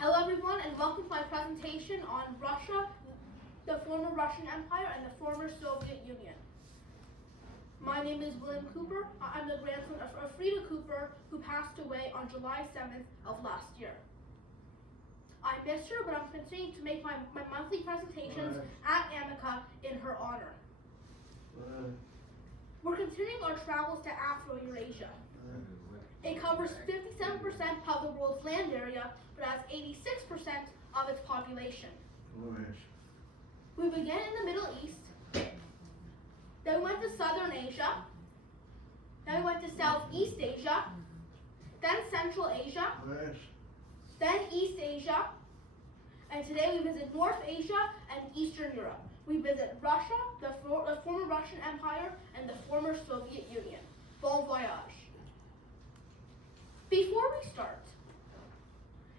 Hello everyone and welcome to my presentation on Russia, the former Russian Empire and the former Soviet Union. My name is William Cooper. I'm the grandson of Frida Cooper, who passed away on July 7th of last year. I miss her, but I'm continuing to make my monthly presentations at Amica in her honor. We're continuing our travels to Afro-Eurasia. It covers 57% of the world's land area, but has 86% of its population. We began in the Middle East, then we went to Southern Asia, then we went to Southeast Asia, then Central Asia, then East Asia, and today we visit North Asia and Eastern Europe. We visit Russia, the former Russian Empire, and the former Soviet Union. Bon voyage. Before we start,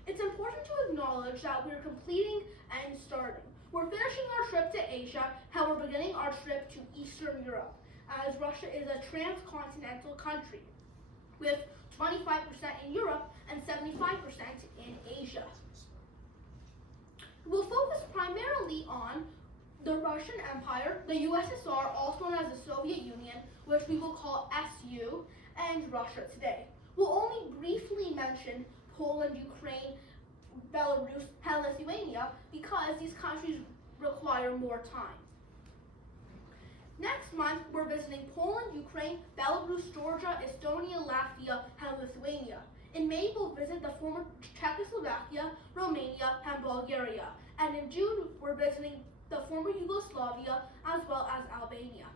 it's important to acknowledge that we're completing and starting. We're finishing our trip to Asia, and we're beginning our trip to Eastern Europe, as Russia is a transcontinental country, with 25% in Europe and 75% in Asia. We'll focus primarily on the Russian Empire, the USSR, also known as the Soviet Union, which we will call SU, and Russia today. We'll only briefly mention Poland, Ukraine, Belarus, and Lithuania because these countries require more time. Next month, we're visiting Poland, Ukraine, Belarus, Georgia, Estonia, Latvia, and Lithuania. In May, we'll visit the former Czechoslovakia, Romania, and Bulgaria. And in June, we're visiting the former Yugoslavia as well as Albania.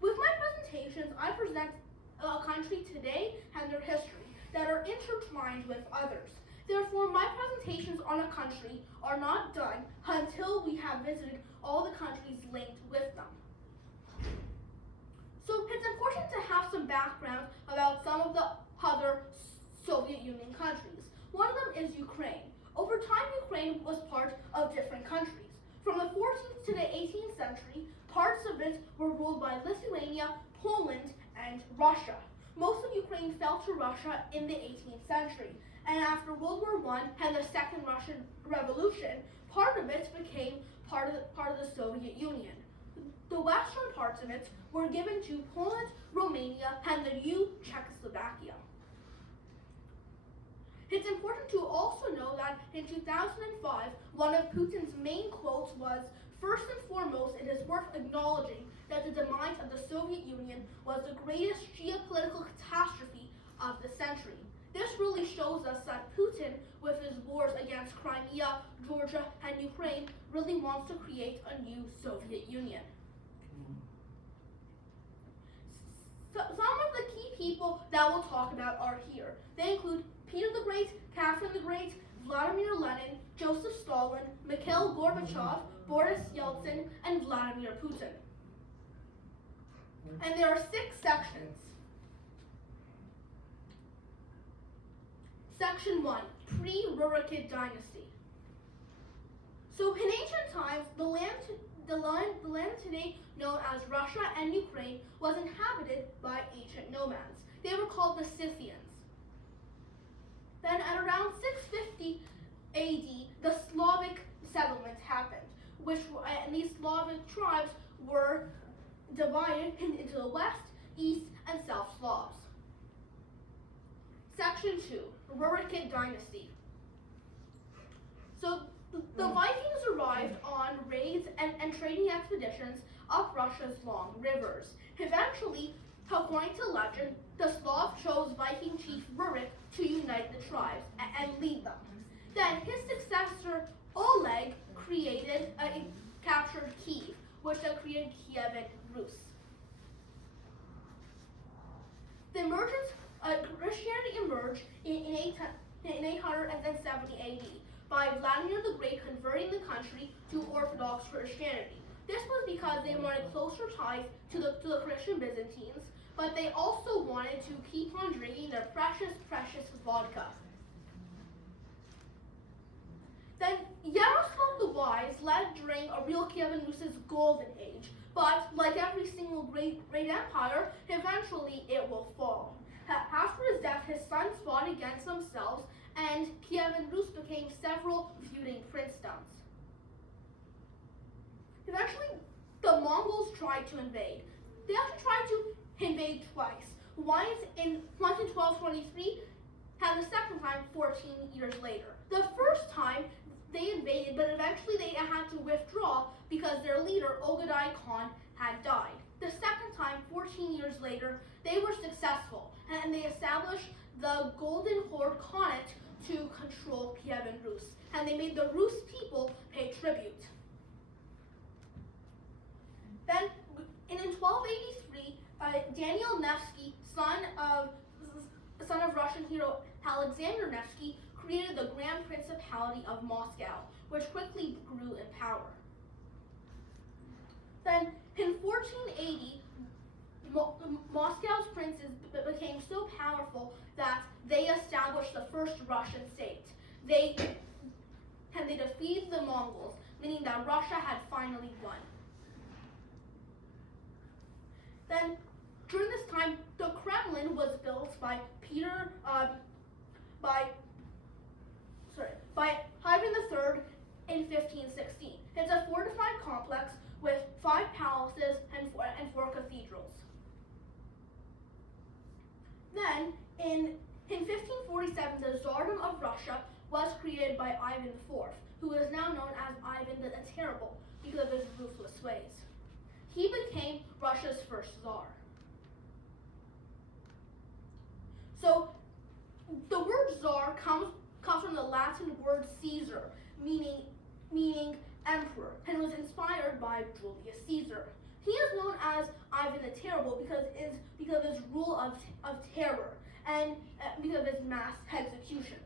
With my presentations, I present a country today and their history that are intertwined with others. Therefore, my presentations on a country are not done until we have visited all the countries linked with them. So it's important to have some background about some of the other Soviet Union countries. One of them is Ukraine. Over time, Ukraine was part of different countries. From the 14th to the 18th century, parts of it were ruled by Lithuania, Poland, and Russia. Most of Ukraine fell to Russia in the 18th century, and after World War I and the Second Russian Revolution, part of it became part of the Soviet Union. The western parts of it were given to Poland, Romania, and the new Czechoslovakia. It's important to also know that in 2005, one of Putin's main quotes was, "First and foremost, it is worth acknowledging that the demise of the Soviet Union was the greatest geopolitical catastrophe of the century." This really shows us that Putin, with his wars against Crimea, Georgia, and Ukraine, really wants to create a new Soviet Union. So, some of the key people that we'll talk about are here. They include Peter the Great, Catherine the Great, Vladimir Lenin, Joseph Stalin, Mikhail Gorbachev, Boris Yeltsin, and Vladimir Putin. And there are 6 sections. Section 1, Pre-Rurikid Dynasty. So in ancient times, the land today known as Russia and Ukraine was inhabited by ancient nomads. They were called the Scythians. Then at around 650 AD, the Slavic settlement happened, and these Slavic tribes were divided into the West, East, and South Slavs. Section 2, Rurikid Dynasty. So the Vikings arrived on raids and trading expeditions up Russia's long rivers. Eventually, according to legend, the Slav chose Viking chief Rurik to unite the tribes and lead them. Then his successor Oleg captured Kiev, which then created Kievan Rus. Christianity emerged in 870 AD by Vladimir the Great converting the country to Orthodox Christianity. This was because they wanted closer ties to the Christian Byzantines, but they also wanted to keep on drinking their precious vodka. Then Yaroslav the Wise led during a real Kievan Rus' golden age, but like every single great empire, eventually it will fall. After his death, his sons fought against themselves and and Kiev and Rus became several feuding princedoms. Eventually, the Mongols tried to invade. They actually tried to invade twice. Once in 1223, and the second time 14 years later. The first time they invaded, but eventually they had to withdraw because their leader, Ogadai Khan, had died. The second time, 14 years later, they were successful, and they established the Golden Horde Khanate to control Kiev and Rus, and they made the Rus people pay tribute. Then, in 1283, Daniel Nevsky, son of Russian hero Alexander Nevsky, created the Grand Principality of Moscow, which quickly grew in power. Then, in 1480, Moscow's princes became so powerful that they established the first Russian state. They defeated the Mongols, meaning that Russia had finally won. Then, during this time, the Kremlin was built by Ivan III in 1516. It's a fortified complex with 5 palaces and 4 cathedrals. Then, in 1547, the Tsardom of Russia was created by Ivan IV, who is now known as Ivan the Terrible because of his ruthless ways. He became Russia's first Tsar. So, the word Tsar comes from the Latin word Caesar, meaning emperor, and was inspired by Julius Caesar. He is known as Ivan the Terrible because of his rule of terror and because of his mass executions.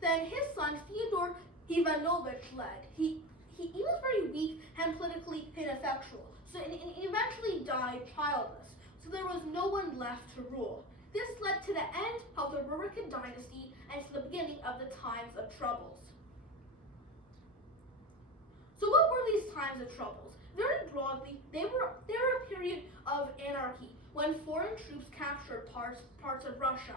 Then his son Fyodor Ivanovich led. He was very weak and politically ineffectual, and he eventually died childless. So there was no one left to rule. This led to the end of the Rurikan dynasty and to the beginning of the times of troubles. So what were these times of troubles? Very broadly, they were a period of anarchy when foreign troops captured parts of Russia.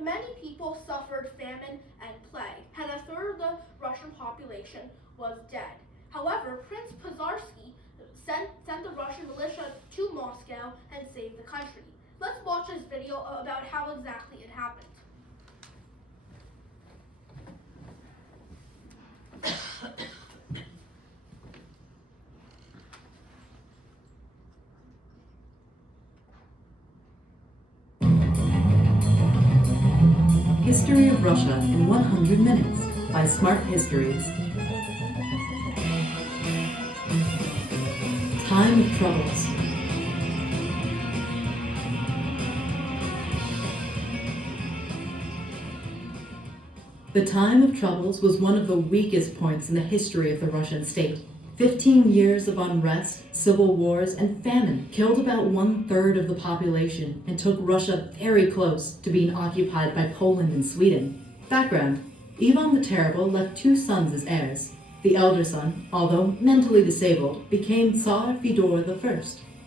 Many people suffered famine and plague, and a third of the Russian population was dead. However, Prince Pozarsky sent the Russian militia to Moscow and saved the country. Let's watch this video about how exactly it happened. History of Russia in 100 Minutes by Smart Histories. Time of Troubles. The time of troubles was one of the weakest points in the history of the Russian state. 15 years of unrest, civil wars, and famine killed about 1/3 of the population and took Russia very close to being occupied by Poland and Sweden. Background: Ivan the Terrible left 2 sons as heirs. The elder son, although mentally disabled, became Tsar Fyodor I.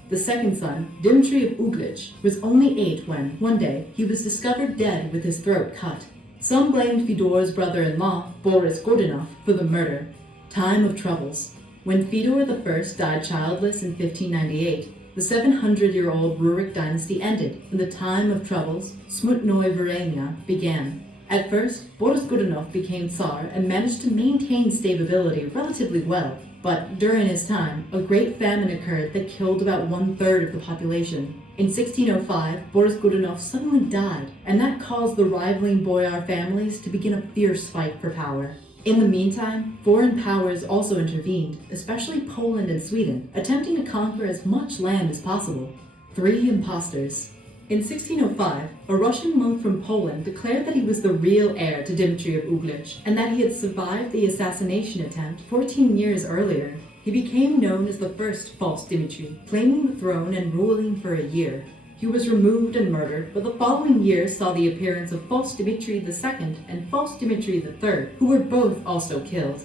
The second son, Dmitry of Uglich, was only 8 when, one day, he was discovered dead with his throat cut. Some blamed Fyodor's brother-in-law, Boris Godunov, for the murder. Time of troubles. When Fyodor I died childless in 1598, the 700-year-old Rurik dynasty ended, and the time of troubles, Smutnoye Vremya, began. At first, Boris Godunov became Tsar and managed to maintain stability relatively well. But during his time, a great famine occurred that killed about 1/3 of the population. In 1605, Boris Godunov suddenly died, and that caused the rivaling boyar families to begin a fierce fight for power. In the meantime, foreign powers also intervened, especially Poland and Sweden, attempting to conquer as much land as possible. 3 imposters. In 1605, a Russian monk from Poland declared that he was the real heir to Dmitry of Uglich, and that he had survived the assassination attempt 14 years earlier. He became known as the first false Dmitry, claiming the throne and ruling for a year. He was removed and murdered, but the following year saw the appearance of false Dmitry II and false Dmitry III, who were both also killed.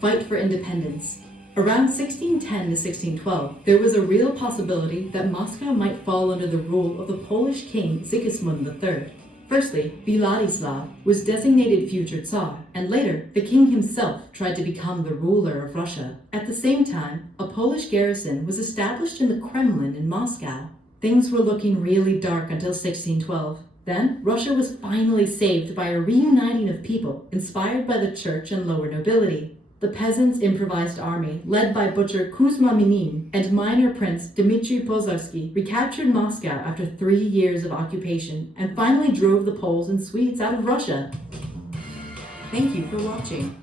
Fight for independence. Around 1610 to 1612, there was a real possibility that Moscow might fall under the rule of the Polish king Sigismund III. Firstly, Vladislav was designated future Tsar, and later, the king himself tried to become the ruler of Russia. At the same time, a Polish garrison was established in the Kremlin in Moscow. Things were looking really dark until 1612. Then, Russia was finally saved by a reuniting of people inspired by the church and lower nobility. The peasants' improvised army, led by butcher Kuzma Minin and minor prince Dmitry Pozarsky, recaptured Moscow after 3 years of occupation and finally drove the Poles and Swedes out of Russia. Thank you for watching.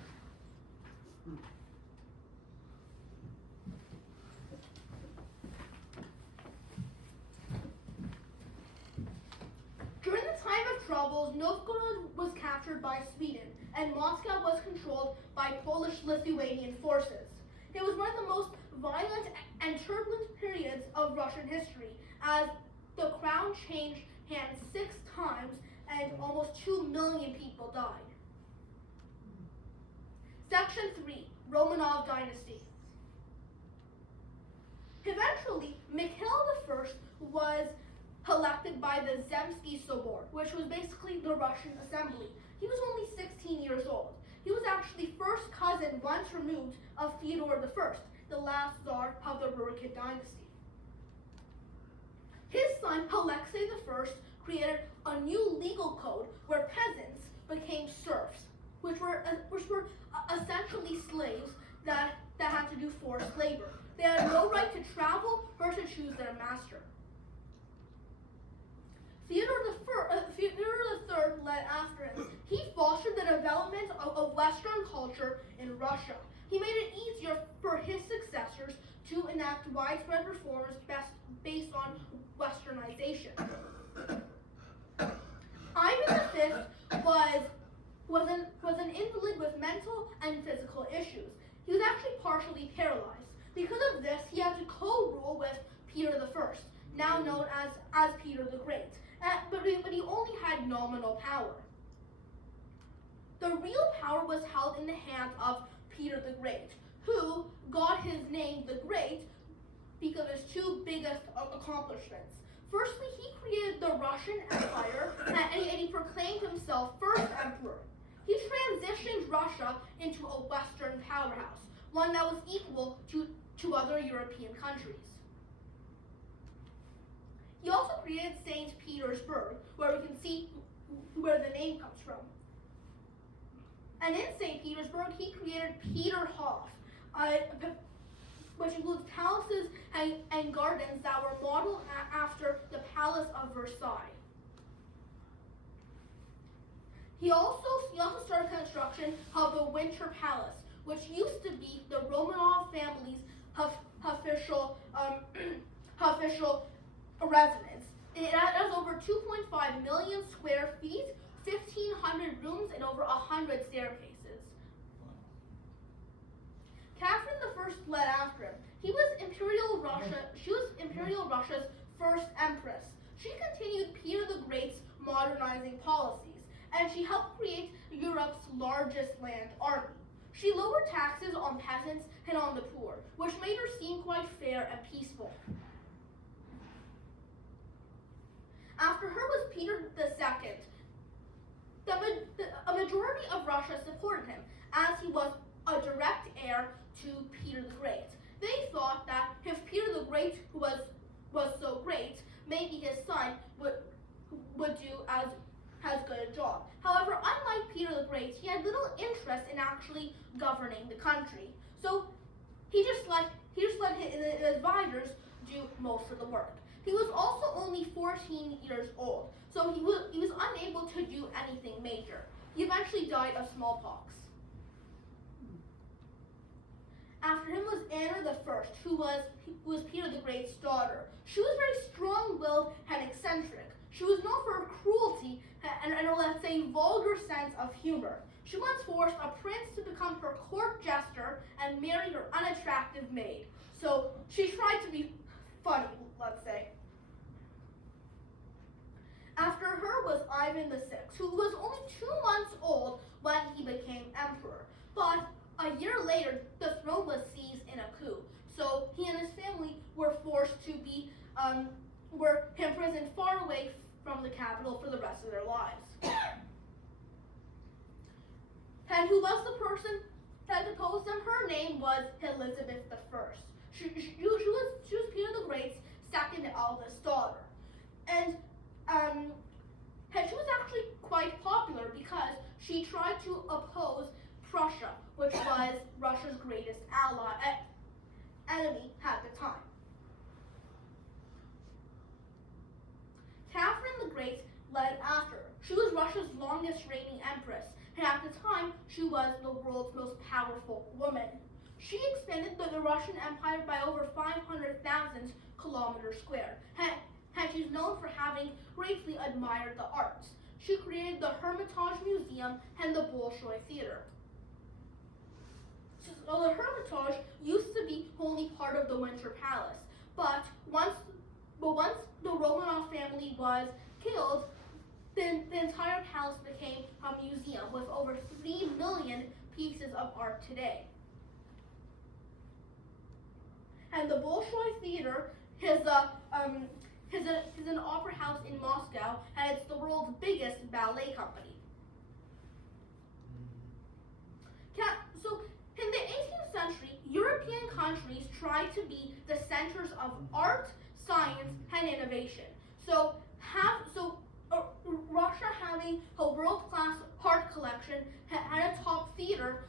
During the time of troubles, Novgorod was captured by Sweden, and Moscow was controlled by Polish-Lithuanian forces. It was one of the most violent and turbulent periods of Russian history, as the crown changed hands 6 times and almost 2 million people died. Section 3, Romanov Dynasty. Eventually, Mikhail I was elected by the Zemsky Sobor, which was basically the Russian assembly. He was only 16 years old. He was actually first cousin once removed of Fyodor I, the last Tsar of the Rurikid dynasty. His son, Alexei I, created a new legal code where peasants became serfs, which were essentially slaves that had to do forced labor. They had no right to travel or to choose their master. Fyodor III led after him. He fostered the development of Western culture in Russia. He made it easier for his successors to enact widespread reforms based on Westernization. Ivan V was an invalid with mental and physical issues. He was actually partially paralyzed. Because of this, he had to co-rule with Peter I, now known as Peter the Great. But he only had nominal power. The real power was held in the hands of Peter the Great, who got his name the Great because of his 2 biggest accomplishments. Firstly, he created the Russian Empire, and he proclaimed himself first emperor. He transitioned Russia into a Western powerhouse, one that was equal to other European countries. He also created St. Petersburg, where we can see where the name comes from. And in St. Petersburg, he created Peterhof, which includes palaces and gardens that were modeled after the Palace of Versailles. He also started construction of the Winter Palace, which used to be the Romanov family's official residence. It has over 2.5 million square feet, 1,500 rooms, and over 100 staircases. Catherine I led after him. She was Imperial Russia's first empress. She continued Peter the Great's modernizing policies, and she helped create Europe's largest land army. She lowered taxes on peasants and on the poor, which made her seem quite fair and peaceful. After her was Peter II. A majority of Russia supported him, as he was a direct heir to Peter the Great. They thought that if Peter the Great was so great, maybe his son would do as good a job. However, unlike Peter the Great, he had little interest in actually governing the country. So he just let his advisors do most of the work. He was also only 14 years old, so he was unable to do anything major. He eventually died of smallpox. After him was Anna I, who was Peter the Great's daughter. She was very strong-willed and eccentric. She was known for her cruelty and let's say, vulgar sense of humor. She once forced a prince to become her court jester and marry her unattractive maid. So she tried to be funny, let's say. After her was Ivan VI, who was only 2 months old when he became emperor. But A year later, the throne was seized in a coup, so he and his family were forced to be were imprisoned far away from the capital for the rest of their lives. And who was the person that deposed them? Her name was Elizabeth I. She was Peter the Great's second eldest daughter, and she was actually quite popular because she tried to oppose Prussia, which was Russia's greatest enemy at the time. Catherine the Great led after her. She was Russia's longest reigning empress, and at the time, she was the world's most powerful woman. She expanded the Russian Empire by over 500,000 kilometers square, and she's known for having greatly admired the arts. She created the Hermitage Museum and the Bolshoi Theater. So the Hermitage used to be only part of the Winter Palace, but once the Romanov family was killed, the entire palace became a museum with over 3 million pieces of art today. And the Bolshoi Theater is an opera house in Moscow, and it's the world's biggest ballet company. So in the 18th century, European countries tried to be the centers of art, science, and innovation. So Russia having a world-class art collection and a top theater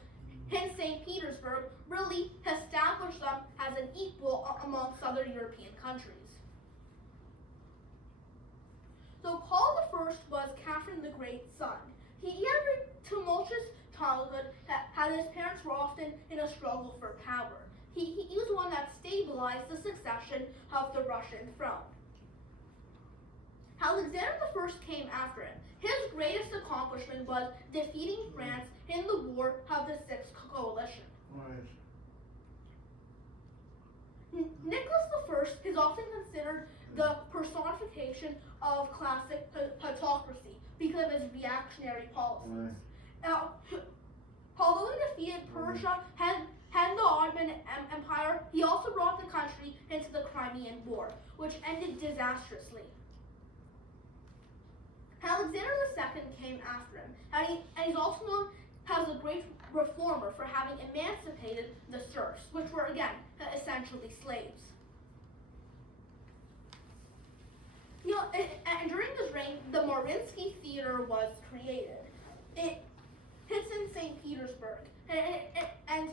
in St. Petersburg really established them as an equal amongst other European countries. So Paul I was Catherine the Great's son. He had a tumultuous childhood, as his parents were often in a struggle for power. He was the one that stabilized the succession of the Russian throne. Alexander I came after him. His greatest accomplishment was defeating France in the War of the Sixth Coalition. Right. Nicholas I is often considered the personification of classic autocracy because of his reactionary policies. Right. Now, although he defeated Persia and the Ottoman Empire, he also brought the country into the Crimean War, which ended disastrously. Alexander II came after him, and he's also known as a great reformer for having emancipated the serfs, which were, again, essentially slaves. And during this reign, the Mariinsky Theater was created. It's in St. Petersburg, and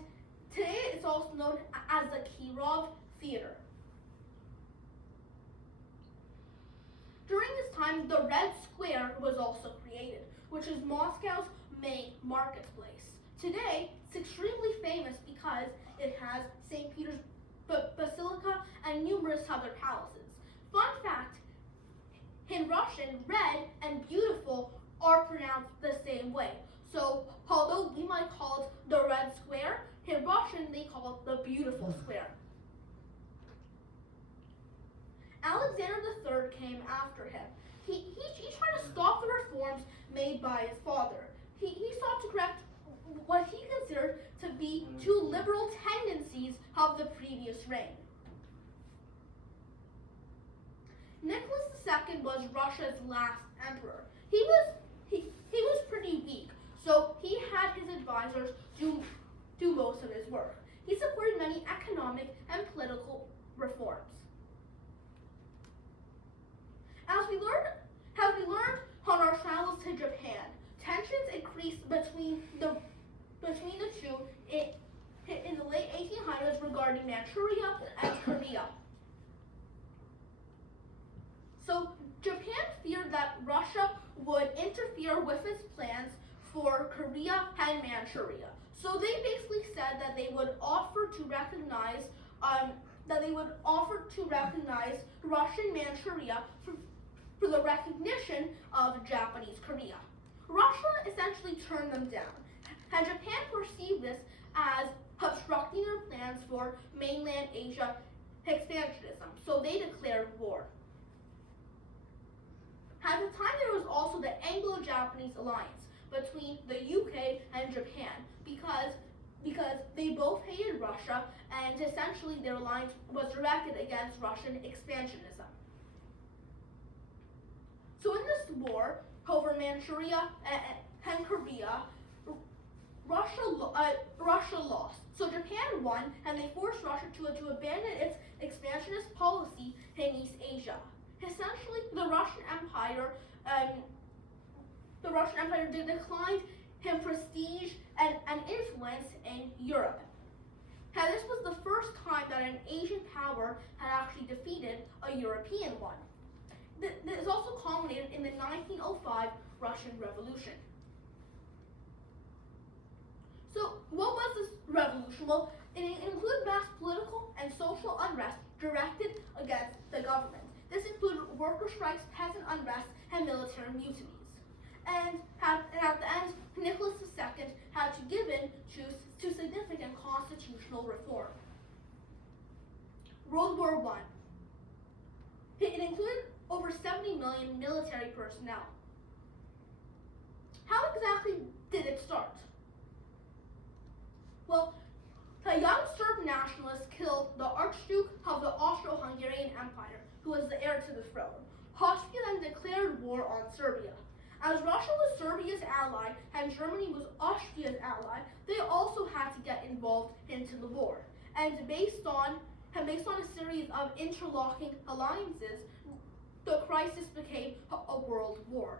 today it's also known as the Kirov Theater. During this time, the Red Square was also created, which is Moscow's main marketplace. Today, it's extremely famous because it has St. Peter's Basilica and numerous other palaces. Fun fact, in Russian, red and beautiful are pronounced the same way. So, although we might call it the Red Square, in Russian they call it the Beautiful Square. Alexander III came after him. He tried to stop the reforms made by his father. He sought to correct what he considered to be two liberal tendencies of the previous reign. Nicholas II was Russia's last emperor. He was pretty weak, so he had his advisors do most of his work. He supported many economic and political reforms. As we learned on our travels to Japan, tensions increased between the two in the late 1800s regarding Manchuria and Korea. So Japan feared that Russia would interfere with its plans for Korea and Manchuria. So they basically said that they would offer to recognize Russian Manchuria for the recognition of Japanese Korea. Russia essentially turned them down, and Japan perceived this as obstructing their plans for mainland Asia expansionism, so they declared war. At the time, there was also the Anglo-Japanese alliance between the UK and Japan, because because they both hated Russia, and essentially their alliance was directed against Russian expansionism. So in this war over Manchuria and Korea, Russia lost. So Japan won, and they forced Russia to abandon its expansionist policy in East Asia. Essentially, the Russian Empire declined in prestige and influence in Europe. Now, this was the first time that an Asian power had actually defeated a European one. This also culminated in the 1905 Russian Revolution. So, what was this revolution? Well, it included mass political and social unrest directed against the government. This included worker strikes, peasant unrest, and military mutinies. And at the end, Nicholas II had to give in to significant constitutional reform. World War I. It included over 70 million military personnel. How exactly did it start? Well, a young Serb nationalist killed the Archduke of the Austro-Hungarian Empire, who was the heir to the throne. Austria then declared war on Serbia. As Russia was Serbia's ally and Germany was Austria's ally, they also had to get involved into the war. And based on a series of interlocking alliances, the crisis became a world war.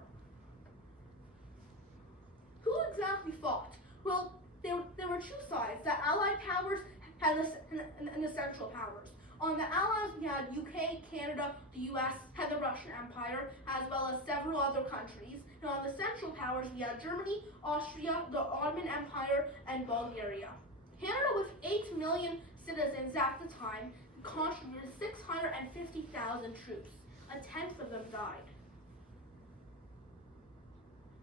Who exactly fought? Well, there were two sides, the Allied powers and the Central powers. On the Allies, we had UK, Canada, the US, and the Russian Empire, as well as several other countries. And on the Central powers, we had Germany, Austria, the Ottoman Empire, and Bulgaria. Canada, with 8 million citizens at the time, contributed 650,000 troops. A tenth of them died.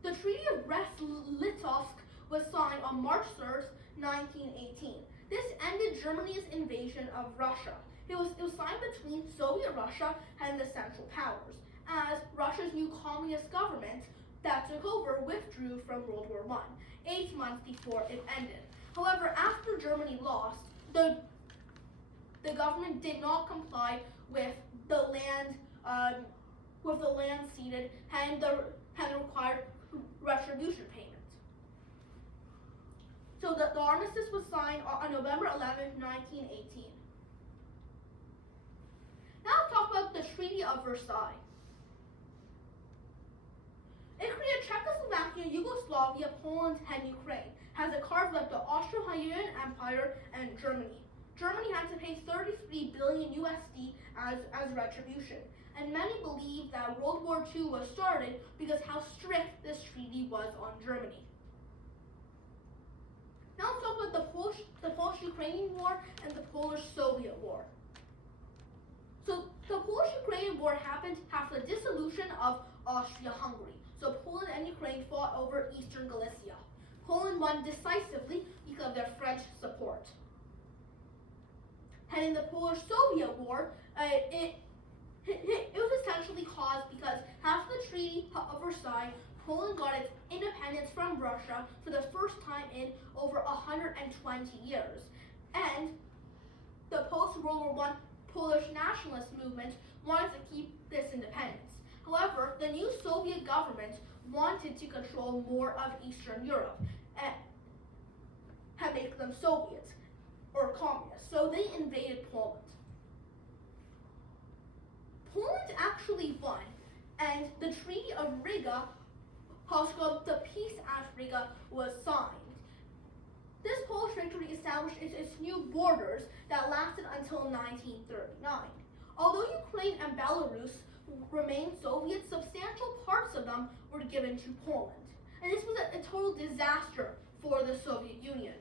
The Treaty of Brest-Litovsk was signed on March 3rd, 1918. This ended Germany's invasion of Russia. It was signed between Soviet Russia and the Central Powers, as Russia's new communist government that took over withdrew from World War I, 8 months before it ended. However, after Germany lost, the government did not comply with the land ceded and the required retribution payment. So the armistice was signed on November 11, 1918. Now let's talk about the Treaty of Versailles. It created Czechoslovakia, Yugoslavia, Poland, and Ukraine, as it carved up the Austro-Hungarian Empire and Germany. Germany had to pay 33 billion USD as retribution, and many believe that World War II was started because how strict this treaty was on Germany. Now let's talk about the Polish-Ukrainian War and the Polish-Soviet War. So the Polish-Ukrainian War happened after the dissolution of Austria-Hungary. So Poland and Ukraine fought over eastern Galicia. Poland won decisively because of their French support. And in the Polish-Soviet War, it was essentially caused because after the Treaty of Versailles, Poland got its independence from Russia for the first time in over 120 years. And the post-World War I Polish nationalist movement wanted to keep this independence. However, the new Soviet government wanted to control more of Eastern Europe and make them Soviet or communist. So they invaded Poland. Poland actually won, and the Treaty of Riga, also called the Peace at Riga, was signed. This Polish victory established its new borders that lasted until 1939. Although Ukraine and Belarus remained Soviet, substantial parts of them were given to Poland. And this was a total disaster for the Soviet Union.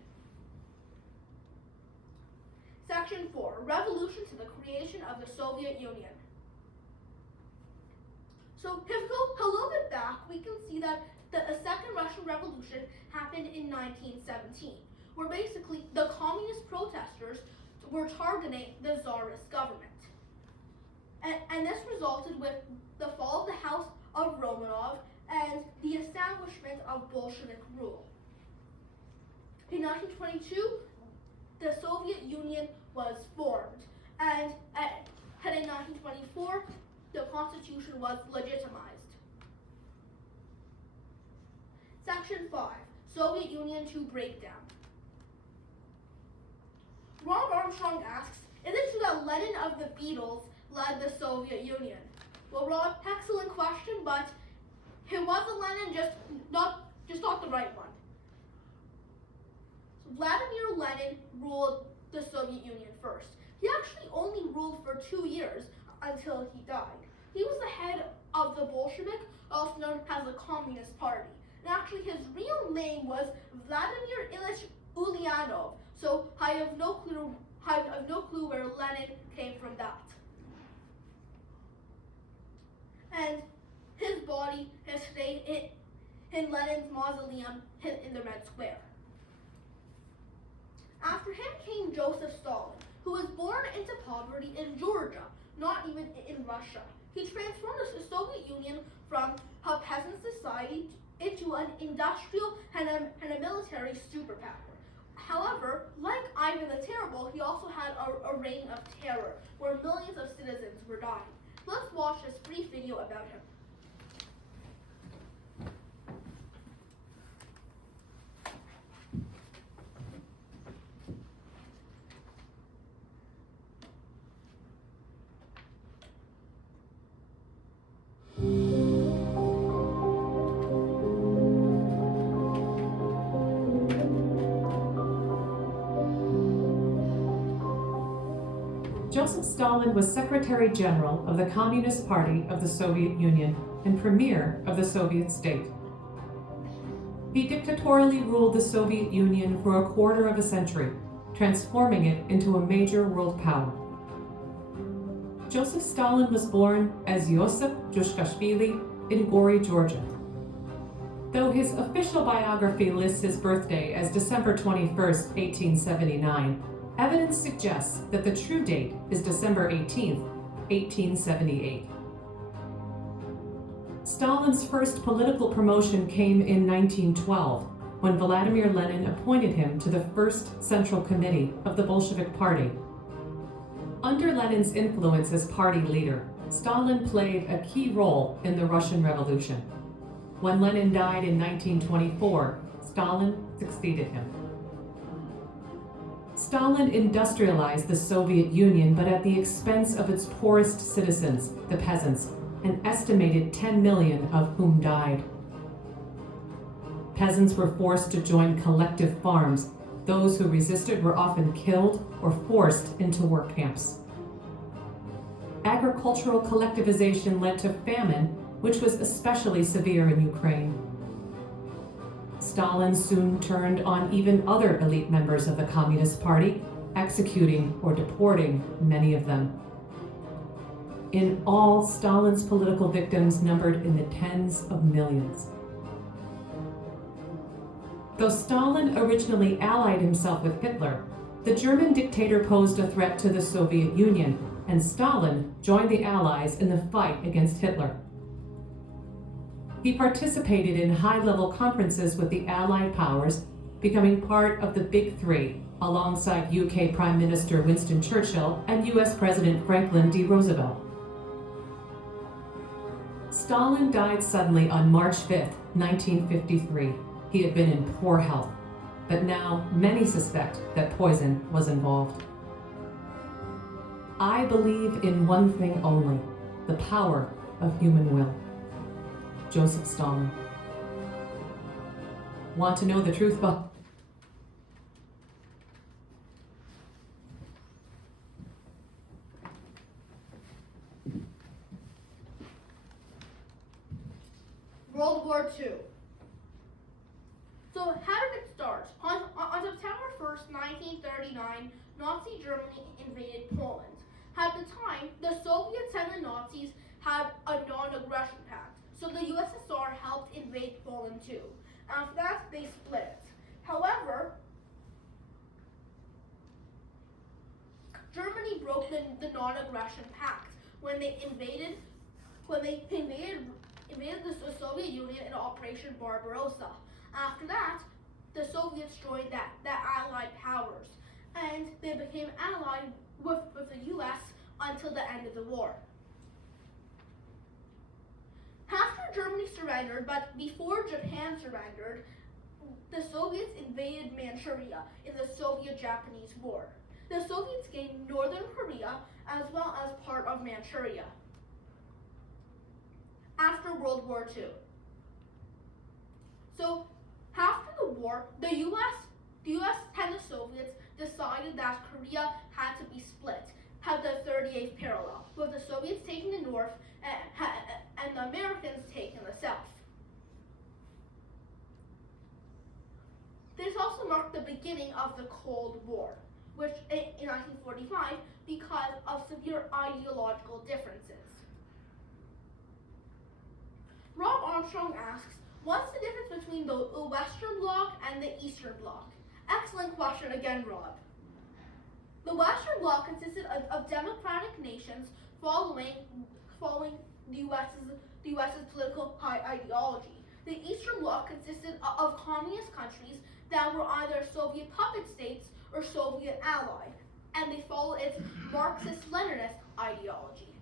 Section 4, Revolution to the creation of the Soviet Union. So if we go a little bit back, we can see that the Second Russian Revolution happened in 1917, where basically the communist protesters were targeting the Tsarist government. And this resulted with the fall of the House of Romanov and the establishment of Bolshevik rule. In 1922, the Soviet Union was formed, and in 1924, the Constitution was legitimized. Section 5, Soviet Union to Breakdown. Ronald Armstrong asks, is it true that Lenin of the Beatles led the Soviet Union? Well, Rod, excellent question, but it wasn't Lenin, just not the right one. So Vladimir Lenin ruled the Soviet Union first. He actually only ruled for 2 years until he died. He was the head of the Bolshevik, also known as the Communist Party. And actually his real name was Vladimir Ilyich Ulyanov. So I have no clue where Lenin came from that. And his body has stayed in Lenin's mausoleum in the Red Square. After him came Joseph Stalin, who was born into poverty in Georgia, not even in Russia. He transformed the Soviet Union from a peasant society into an industrial and a military superpower. However, like Ivan the Terrible, he also had a reign of terror where millions of citizens were dying. Let's watch this brief video about him. Joseph Stalin was Secretary General of the Communist Party of the Soviet Union and Premier of the Soviet state. He dictatorially ruled the Soviet Union for a quarter of a century, transforming it into a major world power. Joseph Stalin was born as Yosip Jushkashvili in Gori, Georgia. Though his official biography lists his birthday as December 21, 1879, evidence suggests that the true date is December 18, 1878. Stalin's first political promotion came in 1912, when Vladimir Lenin appointed him to the First Central Committee of the Bolshevik Party. Under Lenin's influence as party leader, Stalin played a key role in the Russian Revolution. When Lenin died in 1924, Stalin succeeded him. Stalin industrialized the Soviet Union, but at the expense of its poorest citizens, the peasants, an estimated 10 million of whom died. Peasants were forced to join collective farms. Those who resisted were often killed or forced into work camps. Agricultural collectivization led to famine, which was especially severe in Ukraine. Stalin soon turned on even other elite members of the Communist Party, executing or deporting many of them. In all, Stalin's political victims numbered in the tens of millions. Though Stalin originally allied himself with Hitler, the German dictator posed a threat to the Soviet Union, and Stalin joined the Allies in the fight against Hitler. He participated in high-level conferences with the Allied powers, becoming part of the Big Three, alongside UK Prime Minister Winston Churchill and US President Franklin D. Roosevelt. Stalin died suddenly on March 5, 1953. He had been in poor health, but now many suspect that poison was involved. I believe in one thing only, the power of human will. Joseph Stalin. Want to know the truth about World War II. So how did it start? On September 1st, 1939, Nazi Germany invaded Poland. At the time, the Soviets and the Nazis had a non-aggression pact, so the USSR helped invade Poland too. After that, they split. However, Germany broke the non-aggression pact when they invaded the Soviet Union in Operation Barbarossa. After that, the Soviets joined the Allied powers, and they became allied with the US until the end of the war. After Germany surrendered, but before Japan surrendered, the Soviets invaded Manchuria in the Soviet-Japanese War. The Soviets gained northern Korea as well as part of Manchuria. After World War II. So after the war, the US and the Soviets decided that Korea had to be split, had the 38th parallel, with the Soviets taking the north and the Americans taking the south. This also marked the beginning of the Cold War, which in 1945 because of severe ideological differences. Rob Armstrong asks, what's the difference between the Western Bloc and the Eastern Bloc? Excellent question again, Rob. The Western Bloc consisted of democratic nations following the US's political ideology. The Eastern Bloc consisted of communist countries that were either Soviet puppet states or Soviet allied, and they followed its Marxist-Leninist ideology.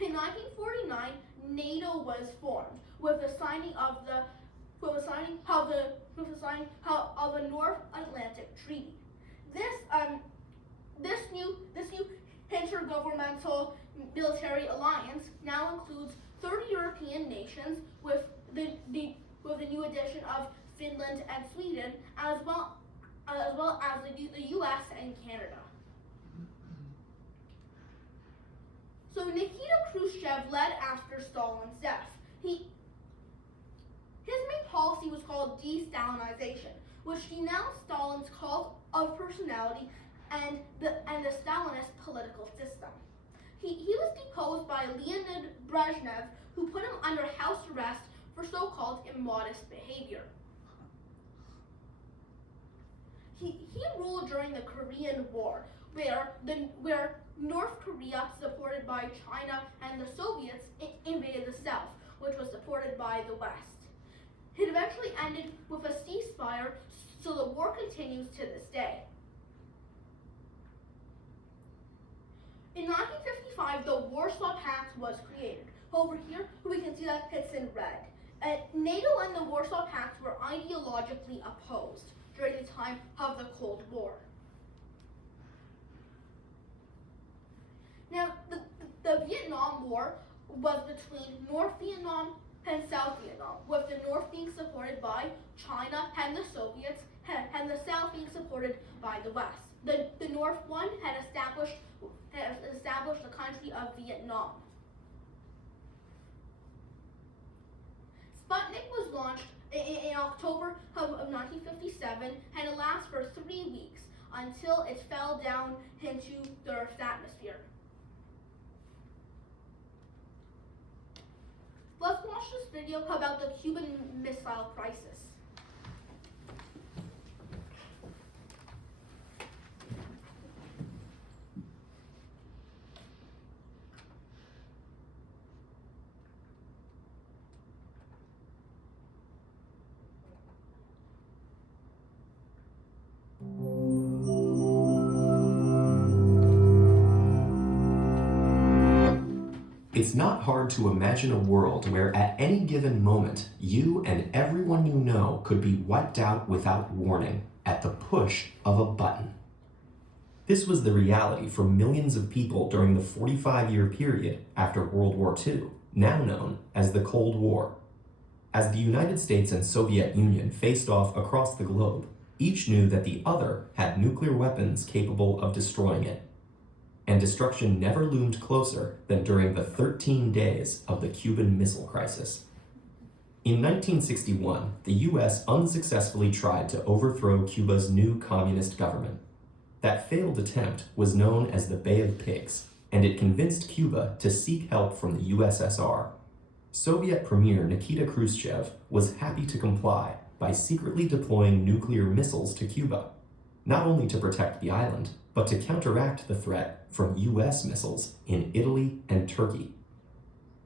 In 1949, NATO was formed with the signing of the North Atlantic Treaty. This new intergovernmental military alliance now includes 30 European nations with the new addition of Finland and Sweden, as well as the US and Canada. So Nikita Khrushchev led after Stalin's death. His main policy was called de-Stalinization, which denounced Stalin's cult of personality and the Stalinist political system. He was deposed by Leonid Brezhnev, who put him under house arrest for so-called immodest behavior. He ruled during the Korean War, where North Korea, supported by China and the Soviets, invaded the South, which was supported by the West. It eventually ended with a ceasefire, so the war continues to this day. In 1955, the Warsaw Pact was created. Over here, we can see that it's in red. NATO and the Warsaw Pact were ideologically opposed during the time of the Cold War. Now, the Vietnam War was between North Vietnam and South Vietnam, with the North being supported by China and the Soviets, and the South being supported by the West. The North one had established the country of Vietnam. Sputnik was launched in October of 1957, and it lasted for 3 weeks until it fell down into the Earth's atmosphere. Let's watch this video about the Cuban Missile Crisis. It's not hard to imagine a world where at any given moment, you and everyone you know could be wiped out without warning at the push of a button. This was the reality for millions of people during the 45-year period after World War II, now known as the Cold War. As the United States and Soviet Union faced off across the globe, each knew that the other had nuclear weapons capable of destroying it. And destruction never loomed closer than during the 13 days of the Cuban Missile Crisis. In 1961, the US unsuccessfully tried to overthrow Cuba's new communist government. That failed attempt was known as the Bay of Pigs, and it convinced Cuba to seek help from the USSR. Soviet Premier Nikita Khrushchev was happy to comply by secretly deploying nuclear missiles to Cuba, not only to protect the island, but to counteract the threat from US missiles in Italy and Turkey.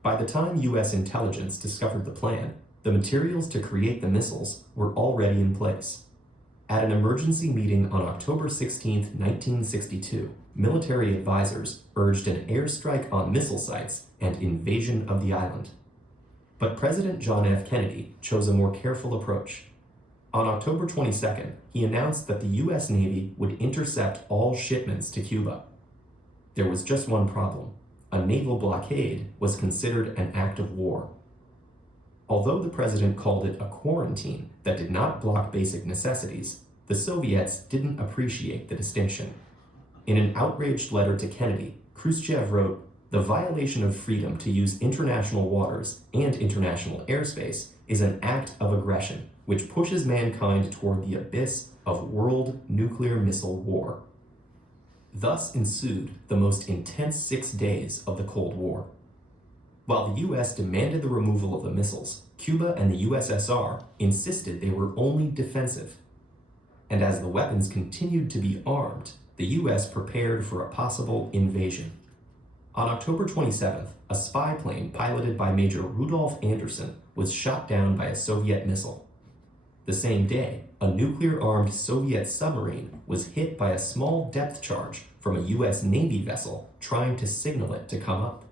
By the time US intelligence discovered the plan, The materials to create the missiles were already in place. At an emergency meeting on October 16, 1962, military advisors urged an airstrike on missile sites and invasion of the island. But President John F. Kennedy chose a more careful approach. On October 22nd, he announced that the U.S. Navy would intercept all shipments to Cuba. There was just one problem. A naval blockade was considered an act of war. Although the president called it a quarantine that did not block basic necessities, the Soviets didn't appreciate the distinction. In an outraged letter to Kennedy, Khrushchev wrote, "The violation of freedom to use international waters and international airspace is an act of aggression which pushes mankind toward the abyss of world nuclear missile war." Thus ensued the most intense 6 days of the Cold War. While the US demanded the removal of the missiles, Cuba and the USSR insisted they were only defensive. And as the weapons continued to be armed, the US prepared for a possible invasion. On October 27th, a spy plane piloted by Major Rudolf Anderson was shot down by a Soviet missile. The same day, a nuclear-armed Soviet submarine was hit by a small depth charge from a US Navy vessel trying to signal it to come up.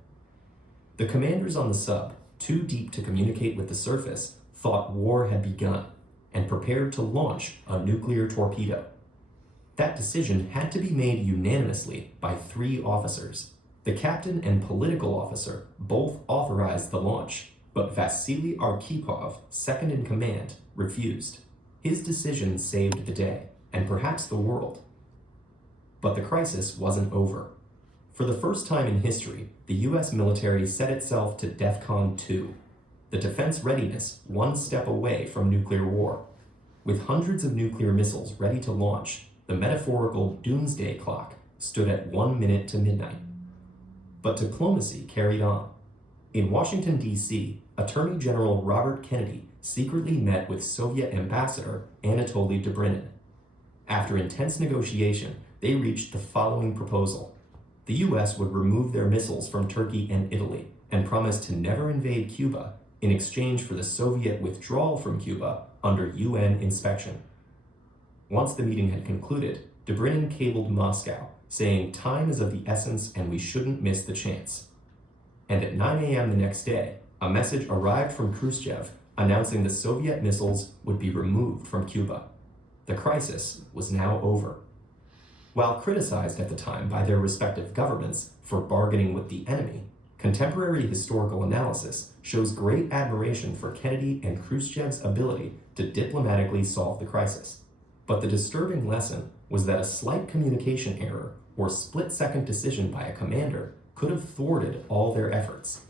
The commanders on the sub, too deep to communicate with the surface, thought war had begun and prepared to launch a nuclear torpedo. That decision had to be made unanimously by 3 officers. The captain and political officer both authorized the launch, but Vasily Arkhipov, second in command, refused. His decision saved the day, and perhaps the world. But the crisis wasn't over. For the first time in history, the US military set itself to DEFCON 2, the defense readiness one step away from nuclear war. With hundreds of nuclear missiles ready to launch, the metaphorical doomsday clock stood at 1 minute to midnight. But diplomacy carried on. In Washington, D.C., Attorney General Robert Kennedy secretly met with Soviet Ambassador Anatoly Dobrynin. After intense negotiation, they reached the following proposal. The US would remove their missiles from Turkey and Italy and promise to never invade Cuba in exchange for the Soviet withdrawal from Cuba under UN inspection. Once the meeting had concluded, Dobrynin cabled Moscow, saying time is of the essence and we shouldn't miss the chance. And at 9 a.m. the next day, a message arrived from Khrushchev announcing the Soviet missiles would be removed from Cuba. The crisis was now over. While criticized at the time by their respective governments for bargaining with the enemy, contemporary historical analysis shows great admiration for Kennedy and Khrushchev's ability to diplomatically solve the crisis. But the disturbing lesson was that a slight communication error or split-second decision by a commander could have thwarted all their efforts,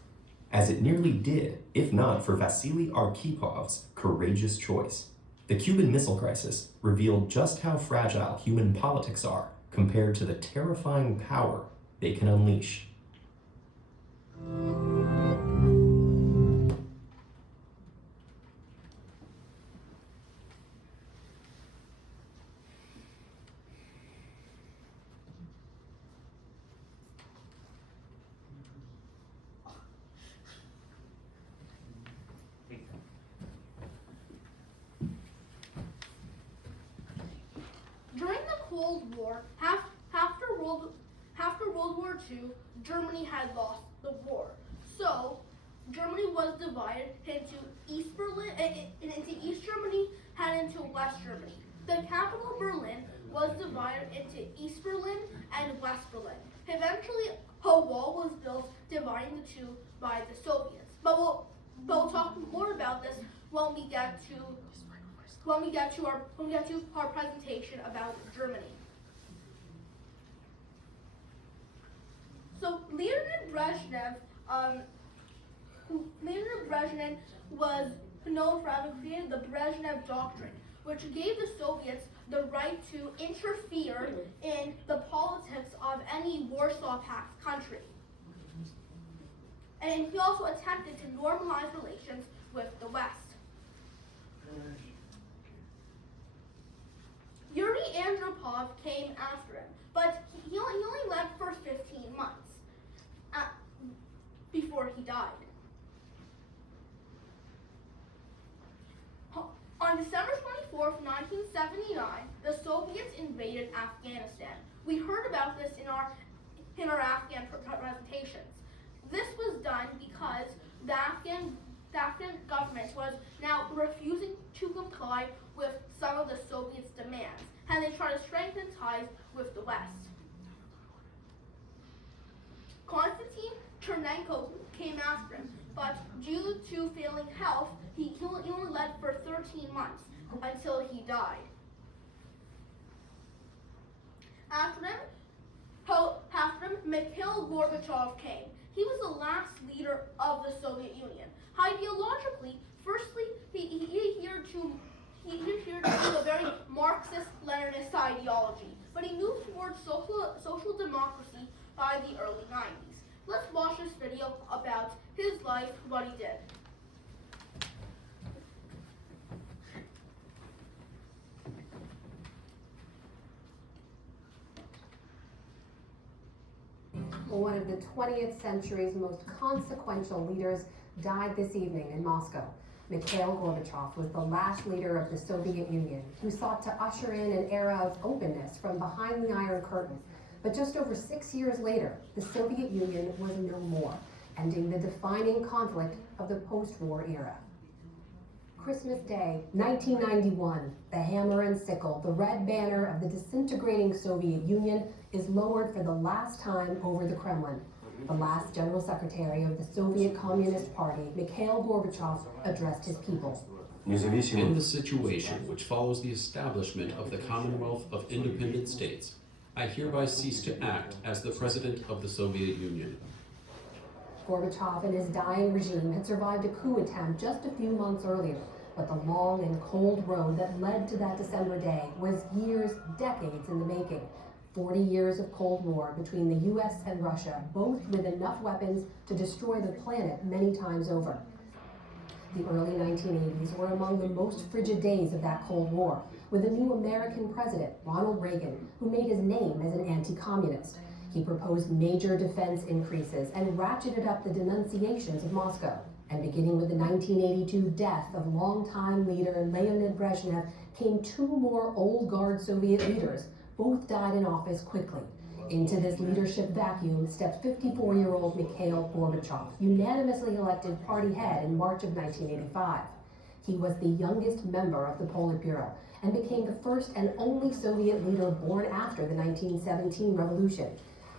as it nearly did, if not for Vasily Arkhipov's courageous choice. The Cuban Missile Crisis revealed just how fragile human politics are compared to the terrifying power they can unleash. During the Cold War, after World War II, Germany had lost the war. So, Germany was divided into East Germany and into West Germany. The capital, Berlin, was divided into East Berlin and West Berlin. Eventually, a wall was built dividing the two by the Soviets. But we'll talk more about this when we get to our presentation about Germany. So Leonid Brezhnev was known for having created the Brezhnev Doctrine, which gave the Soviets the right to interfere in the politics of any Warsaw Pact country. And he also attempted to normalize relations with the West. Yuri Andropov came after him, but he only lived for 15 months before he died. On December 24th, 1979, the Soviets invaded Afghanistan. We heard about this in our Afghan presentations. This was done because the Afghan government was now refusing to comply with some of the Soviets' demands, and they tried to strengthen ties with the West. Konstantin Chernenko came after him, but due to failing health, he only led for 13 months until he died. After him, Mikhail Gorbachev came. He was the last leader of the Soviet Union. Ideologically, firstly, he adhered to a very Marxist-Leninist ideology, but he moved towards social democracy by the early 90s. Let's watch this video about his life, what he did. One of the 20th century's most consequential leaders died this evening in Moscow. Mikhail Gorbachev was the last leader of the Soviet Union who sought to usher in an era of openness from behind the Iron Curtain. But just over 6 years later, the Soviet Union was no more, ending the defining conflict of the post-war era. Christmas Day, 1991, the hammer and sickle, the red banner of the disintegrating Soviet Union, is lowered for the last time over the Kremlin. The last General Secretary of the Soviet Communist Party, Mikhail Gorbachev, addressed his people. In the situation which follows the establishment of the Commonwealth of Independent States, I hereby cease to act as the President of the Soviet Union. Gorbachev and his dying regime had survived a coup attempt just a few months earlier, but the long and cold road that led to that December day was years, decades in the making. 40 years of Cold War between the US and Russia, both with enough weapons to destroy the planet many times over. The early 1980s were among the most frigid days of that Cold War, with a new American president, Ronald Reagan, who made his name as an anti-communist. He proposed major defense increases and ratcheted up the denunciations of Moscow. And beginning with the 1982 death of longtime leader Leonid Brezhnev came two more old guard Soviet leaders. Both died in office quickly. Into this leadership vacuum stepped 54-year-old Mikhail Gorbachev, unanimously elected party head in March of 1985. He was the youngest member of the Politburo and became the first and only Soviet leader born after the 1917 revolution.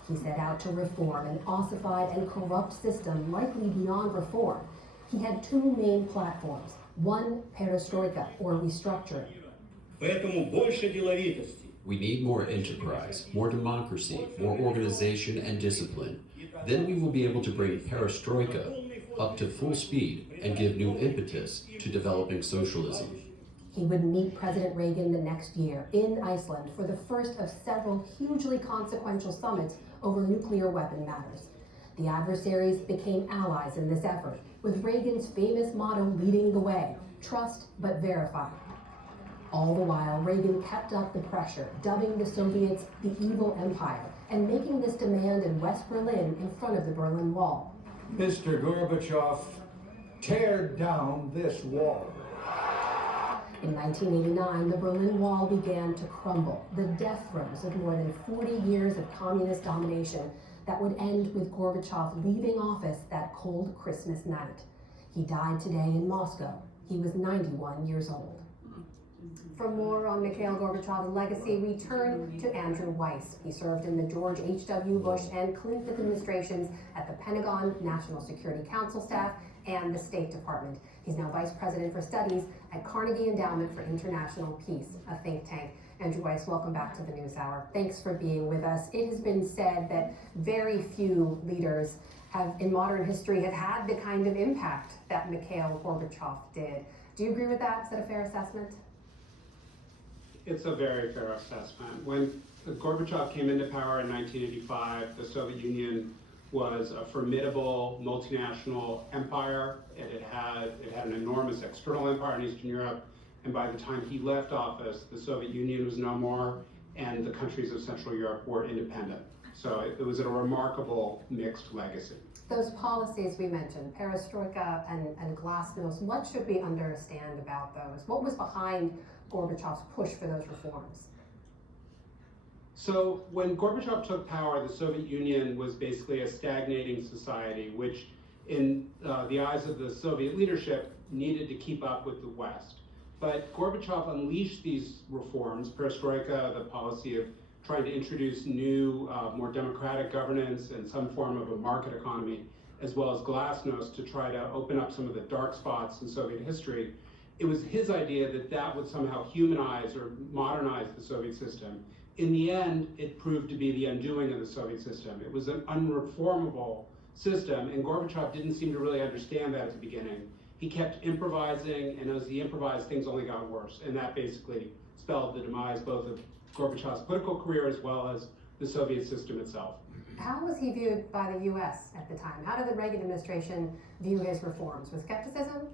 He set out to reform an ossified and corrupt system likely beyond reform. He had two main platforms. One, perestroika, or restructuring. Поэтому больше деловитости. We need more enterprise, more democracy, more organization and discipline. Then we will be able to bring perestroika up to full speed and give new impetus to developing socialism. He would meet President Reagan the next year in Iceland for the first of several hugely consequential summits over nuclear weapon matters. The adversaries became allies in this effort, with Reagan's famous motto leading the way, trust but verify. All the while, Reagan kept up the pressure, dubbing the Soviets the evil empire, and making this demand in West Berlin in front of the Berlin Wall. Mr. Gorbachev, tear down this wall. In 1989, the Berlin Wall began to crumble, the death throes of more than 40 years of communist domination that would end with Gorbachev leaving office that cold Christmas night. He died today in Moscow. He was 91 years old. For more on Mikhail Gorbachev's legacy, we turn to Andrew Weiss. He served in the George H.W. Bush and Clinton administrations at the Pentagon, National Security Council staff, and the State Department. He's now Vice President for Studies at Carnegie Endowment for International Peace, a think tank. Andrew Weiss, welcome back to the NewsHour. Thanks for being with us. It has been said that very few leaders in modern history have had the kind of impact that Mikhail Gorbachev did. Do you agree with that? Is that a fair assessment? It's a very fair assessment. When Gorbachev came into power in 1985, the Soviet Union was a formidable multinational empire. It had an enormous external empire in Eastern Europe, and by the time he left office, the Soviet Union was no more, and the countries of Central Europe were independent. So it was a remarkable mixed legacy. Those policies we mentioned, perestroika and glasnost, what should we understand about those? What was behind Gorbachev's push for those reforms? So when Gorbachev took power, the Soviet Union was basically a stagnating society, which in the eyes of the Soviet leadership needed to keep up with the West. But Gorbachev unleashed these reforms, perestroika, the policy of trying to introduce new, more democratic governance and some form of a market economy, as well as glasnost to try to open up some of the dark spots in Soviet history. It was his idea that that would somehow humanize or modernize the Soviet system. In the end, it proved to be the undoing of the Soviet system. It was an unreformable system, and Gorbachev didn't seem to really understand that at the beginning. He kept improvising, and as he improvised, things only got worse, and that basically spelled the demise both of Gorbachev's political career as well as the Soviet system itself. How was he viewed by the U.S. at the time? How did the Reagan administration view his reforms? With skepticism?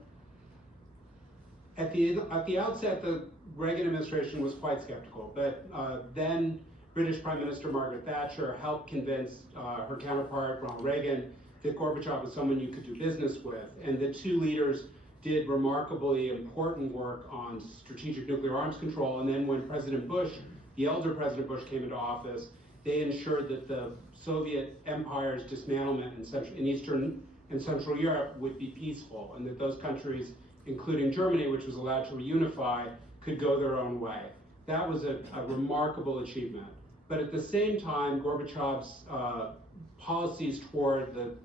At the outset, the Reagan administration was quite skeptical, but then British Prime Minister Margaret Thatcher helped convince her counterpart, Ronald Reagan, that Gorbachev was someone you could do business with. And the two leaders did remarkably important work on strategic nuclear arms control. And then when President Bush, the elder President Bush, came into office, they ensured that the Soviet Empire's dismantlement in Eastern and Central Europe would be peaceful, and that those countries, including Germany, which was allowed to reunify, could go their own way. That was a remarkable achievement. But at the same time, Gorbachev's policies toward the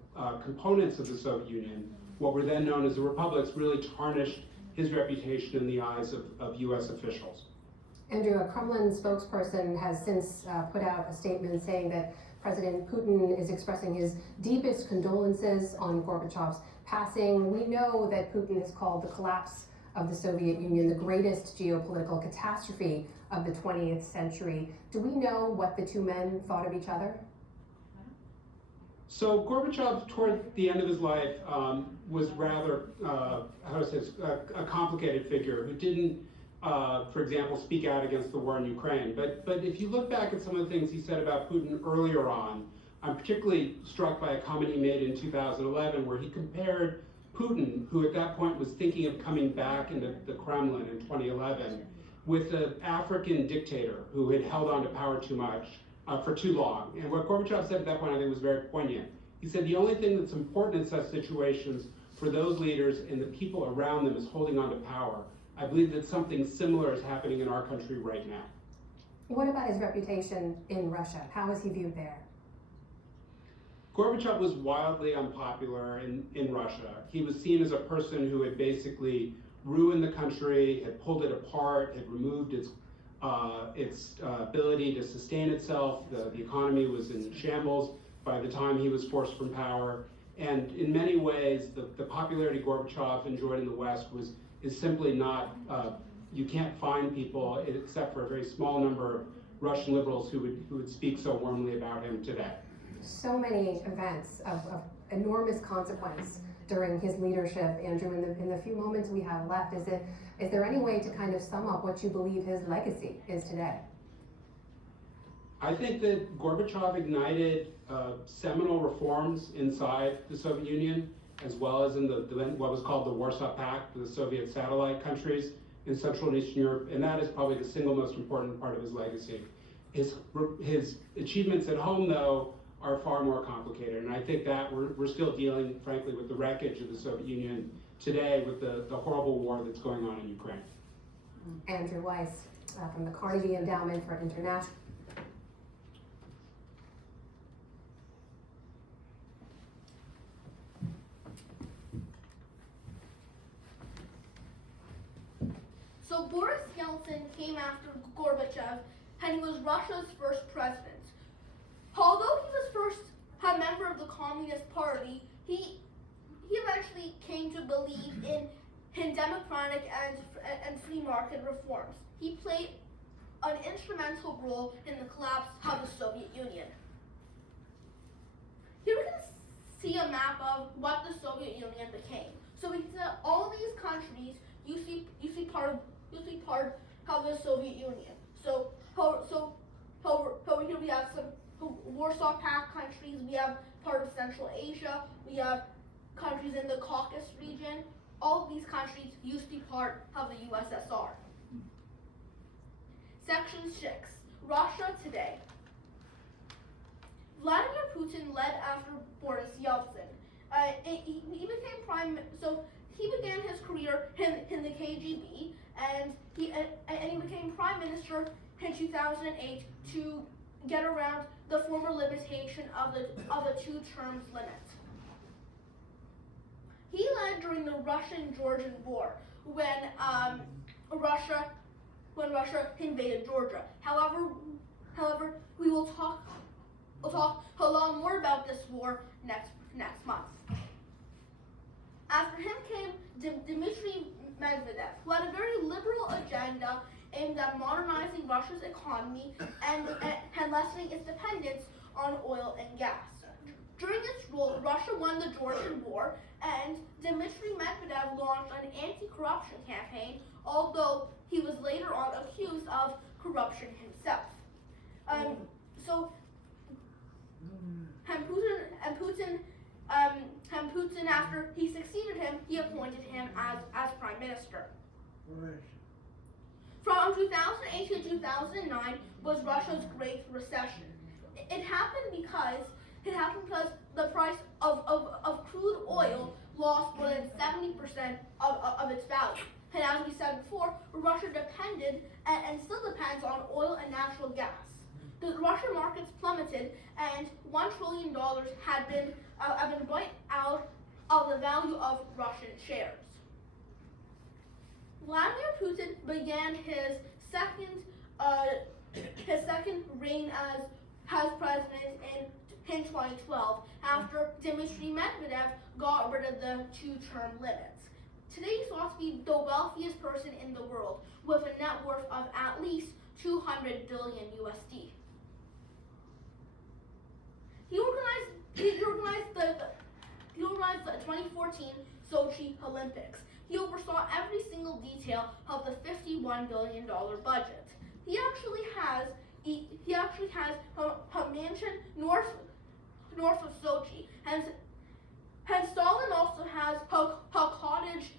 components of the Soviet Union, what were then known as the republics, really tarnished his reputation in the eyes of US officials. Andrew, a Kremlin spokesperson has since put out a statement saying that President Putin is expressing his deepest condolences on Gorbachev's passing. We know that Putin has called the collapse of the Soviet Union the greatest geopolitical catastrophe of the 20th century. Do we know what the two men thought of each other? So Gorbachev, toward the end of his life, was rather, a complicated figure who didn't, for example, speak out against the war in Ukraine. But if you look back at some of the things he said about Putin earlier on, I'm particularly struck by a comment he made in 2011 where he compared Putin, who at that point was thinking of coming back into the Kremlin in 2011, with an African dictator who had held on to power too much for too long. And what Gorbachev said at that point, I think, was very poignant. He said the only thing that's important in such situations for those leaders and the people around them is holding on to power. I believe that something similar is happening in our country right now. What about his reputation in Russia? How is he viewed there? Gorbachev was wildly unpopular in Russia. He was seen as a person who had basically ruined the country, had pulled it apart, had removed its ability to sustain itself. The economy was in shambles by the time he was forced from power. And in many ways, the popularity Gorbachev enjoyed in the West is simply not, you can't find people, except for a very small number of Russian liberals who would speak so warmly about him today. So many events of enormous consequence during his leadership. Andrew, in the few moments we have left, is there any way to kind of sum up what you believe his legacy is today? I think that Gorbachev ignited seminal reforms inside the Soviet Union, as well as in what was called the Warsaw Pact, the Soviet satellite countries in Central and Eastern Europe, and that is probably the single most important part of his legacy. His achievements at home, though, are far more complicated, and I think that we're still dealing, frankly, with the wreckage of the Soviet Union today with the horrible war that's going on in Ukraine. Andrew Weiss from the Carnegie Endowment for International. So Boris Yeltsin came after Gorbachev, and he was Russia's first president. Although he was first a member of the Communist Party, he eventually came to believe in democratic and free market reforms. He played an instrumental role in the collapse of the Soviet Union. Here we can see a map of what the Soviet Union became. So we see that all of these countries you see part of the Soviet Union. So here we have Warsaw Pact countries, we have part of Central Asia, we have countries in the Caucasus region. All of these countries used to be part of the USSR. Section 6, Russia today. Vladimir Putin led after Boris Yeltsin. He began his career in the KGB, and he became prime minister in 2008 to get around the former limitation of the 2 terms limit. He led during the Russian-Georgian War when Russia invaded Georgia. However, we'll talk a lot more about this war next month. After him came Dmitry Medvedev, who had a very liberal agenda aimed at modernizing Russia's economy and lessening its dependence on oil and gas. During its rule, Russia won the Georgian War, and Dmitry Medvedev launched an anti-corruption campaign, although he was later on accused of corruption himself. Putin, after he succeeded him, he appointed him as prime minister. From 2008 to 2009 was Russia's Great Recession. It happened because the price of crude oil lost more than 70% of its value. And as we said before, Russia depended and still depends on oil and natural gas. The Russian markets plummeted, and $1 trillion had been wiped out of the value of Russian shares. Vladimir Putin began his second reign as president in 2012 after Dmitry Medvedev got rid of the 2-term limits. Today he's thought to be the wealthiest person in the world with a net worth of at least 200 billion USD. He organized the 2014 Sochi Olympics. He oversaw every single detail of the $51 billion budget. He actually has a mansion north of Sochi, and Stalin also has a cottage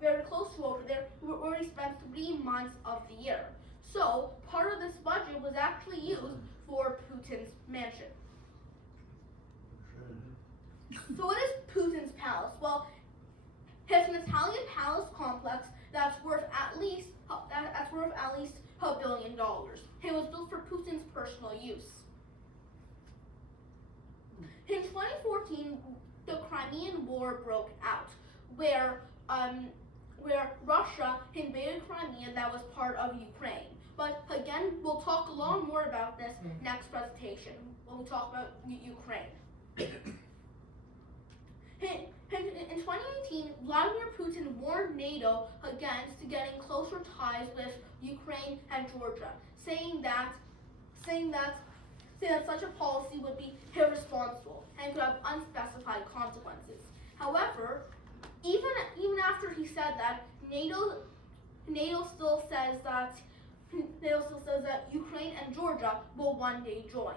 very close to over there where he spent 3 months of the year. So part of this budget was actually used for Putin's mansion. So what is Putin's palace? Well, it's an Italian palace complex that's worth at least $1 billion. It was built for Putin's personal use. In 2014, the Crimean War broke out, where Russia invaded Crimea that was part of Ukraine. But again, we'll talk a lot more about this next presentation when we talk about Ukraine. In 2018, Vladimir Putin warned NATO against getting closer ties with Ukraine and Georgia, saying that such a policy would be irresponsible and could have unspecified consequences. However, even after he said that, NATO still says that Ukraine and Georgia will one day join.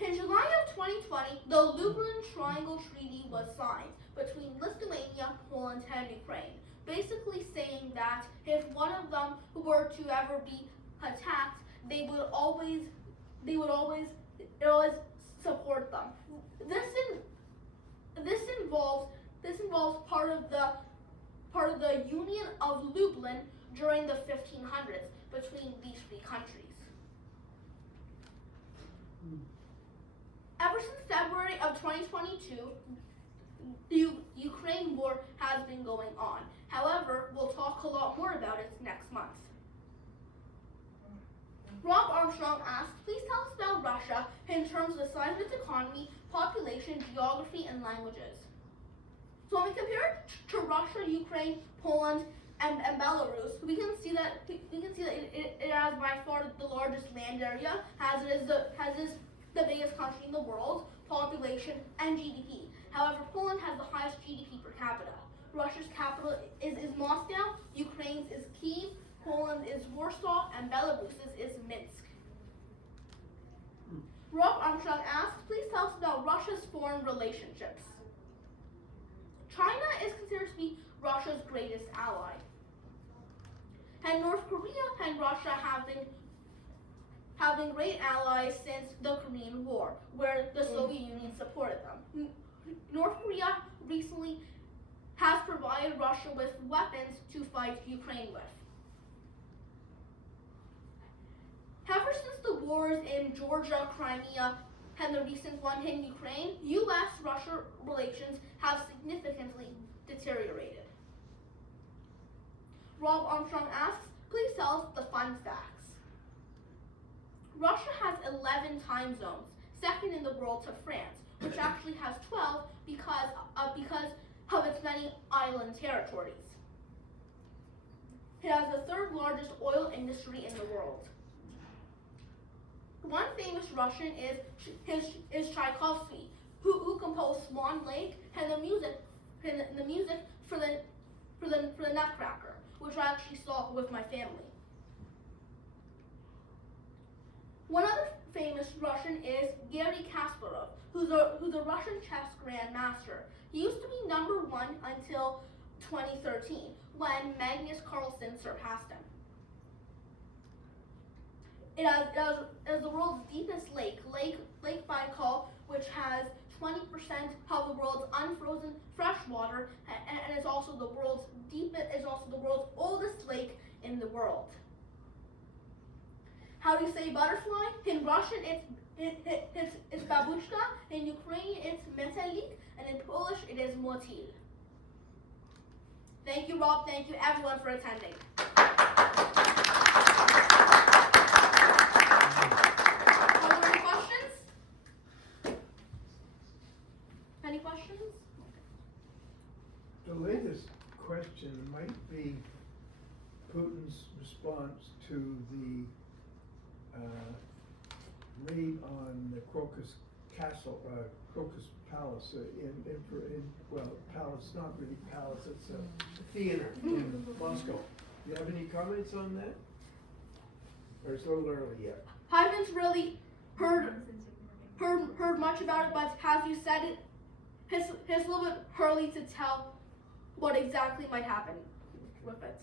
In July of 2020, the Lublin Triangle Treaty was signed between Lithuania, Poland, and Ukraine, basically saying that if one of them were to ever be attacked, they would always support them. This involves part of the Union of Lublin during the 1500s between these 3 countries. Ever since February of 2022, the Ukraine war has been going on. However, we'll talk a lot more about it next month. Rob Armstrong asked, please tell us about Russia in terms of the size of its economy, population, geography, and languages. So when we compare it to Russia, Ukraine, Poland, and Belarus, we can see that it has by far the largest land area, as it is the biggest country in the world, population, and GDP. However, Poland has the highest GDP per capita. Russia's capital is Moscow, Ukraine's is Kyiv, Poland is Warsaw, and Belarus is Minsk. Rob Armstrong asks, please tell us about Russia's foreign relationships. China is considered to be Russia's greatest ally. And North Korea and Russia have been great allies since the Korean War, where the Soviet Union supported them. North Korea recently has provided Russia with weapons to fight Ukraine with. Ever since the wars in Georgia, Crimea, and the recent one in Ukraine, U.S.-Russia relations have significantly deteriorated. Rob Armstrong asks, please tell us the fun facts. Russia has 11 time zones, second in the world to France, which actually has 12 because of its many island territories. It has the third largest oil industry in the world. One famous Russian is Tchaikovsky, who composed Swan Lake and the music for the Nutcracker, which I actually saw with my family. One other famous Russian is Garry Kasparov, who's a Russian chess grandmaster. He used to be number 1 until 2013, when Magnus Carlsen surpassed him. It has the world's deepest lake, Lake Baikal, which has 20% of the world's unfrozen fresh water, and it's also the world's oldest lake in the world. How do you say butterfly? In Russian, it's babushka. In Ukrainian, it's metelik, and in Polish, it is motil. Thank you, Rob. Thank you, everyone, for attending. Are there any questions? Any questions? The latest question might be Putin's response to the raid on the Crocus Castle, Crocus Palace palace, not really palace, it's a theater in Moscow. Do you have any comments on that? Or it's a little early yet? I haven't really heard much about it, but as you said it, it's a little bit early to tell what exactly might happen with it.